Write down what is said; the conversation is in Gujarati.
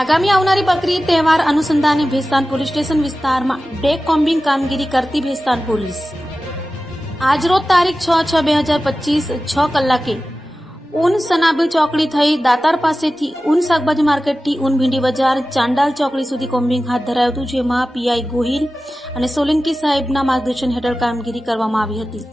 આગામી આવનારી બકરી ઈદ તહેવાર અનુસંધાને ભેસ્તાન પોલીસ સ્ટેશન વિસ્તારમાં ડેક કોમ્બિંગ કામગીરી કરતી ભેસ્તાન પોલીસ આજરોજ તારીખ 6/6/2025 6 કલાકે ઊન સનાબિલ ચોકડી થઈ દાતાર પાસેથી ઊન શાકભાજી માર્કેટથી ઊન ભીંડી બજાર ચાંડાલ ચોકડી સુધી કોમ્બિંગ હાથ ધરાયું હતું, જેમાં પીઆઈ ગોહિલ અને સોલંકી સાહેબના માર્ગદર્શન હેઠળ કામગીરી કરવામાં આવી હતી।